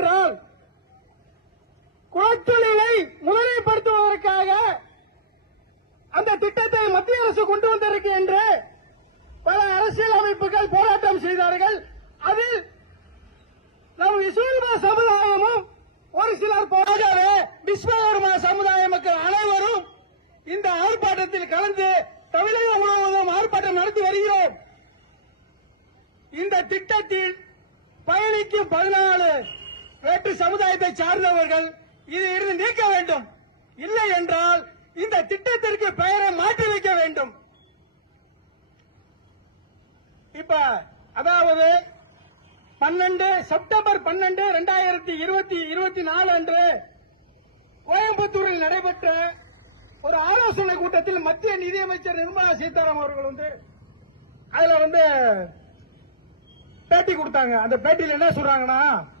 என்றால் குளத்தொழிலை முதன்மைப்படுத்துவதற்காக அந்த திட்டத்தை மத்திய அரசு கொண்டு வந்திருக்கு என்று பல அரசியல் அமைப்புகள் போராட்டம் செய்தார்கள். அதில் நம் விஸ்வகர்மா சமுதாயமும் ஒரு சிலர் போராடவே விஸ்வகர்மா சமுதாய மக்கள் அனைவரும் இந்த ஆர்ப்பாட்டத்தில் கலந்து தமிழகம் முழுவதும் ஆர்ப்பாட்டம் நடத்தி வருகிறோம். இந்த திட்டத்தில் பயணிக்கும் பதினாலு வேற்று சமுதாயத்தை சார்ந்தவர்கள் இதில் இருந்து நீக்க வேண்டும். இல்லை என்றால் இந்த திட்டத்திற்கு பெயரை மாற்றி வைக்க வேண்டும். இப்ப அதாவது பன்னெண்டு செப்டம்பர் பன்னெண்டு ரெண்டாயிரத்தி இருபத்தி இருபத்தி நாலு அன்று கோயம்புத்தூரில் நடைபெற்ற ஒரு ஆலோசனை கூட்டத்தில் மத்திய நிதியமைச்சர் நிர்மலா சீதாராமன் அவர்கள் வந்து அதுல வந்து பேட்டி கொடுத்தாங்க. அந்த பேட்டியில் என்ன சொல்றாங்கன்னா